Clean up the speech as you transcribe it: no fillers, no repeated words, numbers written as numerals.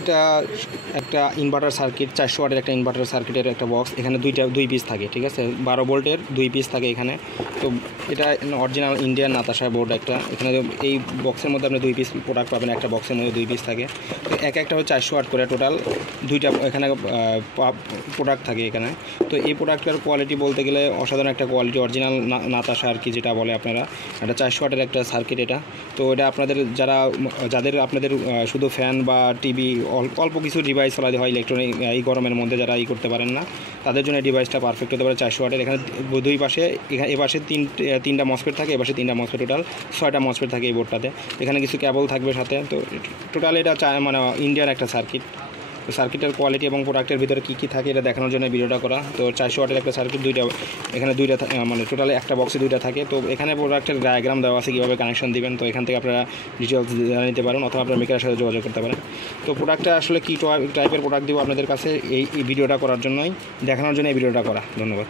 এটা একটা inverter circuit, 400 ওয়াটের একটা ইনভার্টার সার্কিটের একটা বক্স। এখানে দুই পিস থাকে, ঠিক আছে, 12 ভোল্টের 2 পিস থাকে এখানে। তো এটা অরিজিনাল ইন্ডিয়ান নাতাশা বোর্ড একটা। এখানে এই বক্সের মধ্যে আপনি 2 পিস প্রোডাক্ট পাবেন, একটা বক্সের মধ্যে 2 পিস থাকে। তো একটা হচ্ছে 400 ওয়াট করে, টোটাল 2টা এখানে প্রোডাক্ট থাকে এখানে। তো এই প্রোডাক্টের কোয়ালিটি বলতে গেলে অসাধারণ একটা কোয়ালিটি, অরিজিনাল নাতাশা আর কি যেটা বলে আপনারা। এটা 400 ওয়াটের একটা সার্কিট এটা। তো এটা আপনাদের যাদের আপনাদের শুধু ফ্যান বা টিভি অল্প কিছু ডিভাইস চালাতে হয় ইলেকট্রনিক, এই গরমের মধ্যে যারা করতে পারেন না, তাদের জন্য ডিভাইসটা পারফেক্ট হতে পারে। 400 ওয়াটের এখানে দুই পাশে, এ পাশে তিনটা মসফেট থাকে, এ পাশে 3টা মসফেট, টোটাল 6টা মসফেট থাকে এই বোর্ডটাতে। এখানে কিছু কেবল থাকবে সাথে। তো টোটাল এটা মানে ইন্ডিয়ান একটা সার্কিট। তো সার্কিটের কোয়ালিটি এবং প্রোডাক্টের ভিতরে কী থাকে এটা দেখানোর জন্য ভিডিওটা করা। তো 400 ওয়াটের একটা সার্কিট, এখানে দুইটা মানে টোটালি একটা বক্সে 2টা থাকে। তো এখানে প্রোডাক্টের ডায়াগ্রাম দেওয়া আছে কীভাবে কানেকশন দিবেন। তো এখান থেকে আপনারা ডিটেলস জানিয়ে নিতে পারেন, অথবা আপনার মেকারের সাথে যোগাযোগ করতে পারেন। তো প্রোডাক্টটা আসলে কী টাইপের প্রোডাক্ট দিব আপনাদের কাছে এই ভিডিওটা করার জন্যই, দেখানোর জন্য এই ভিডিওটা করা। ধন্যবাদ।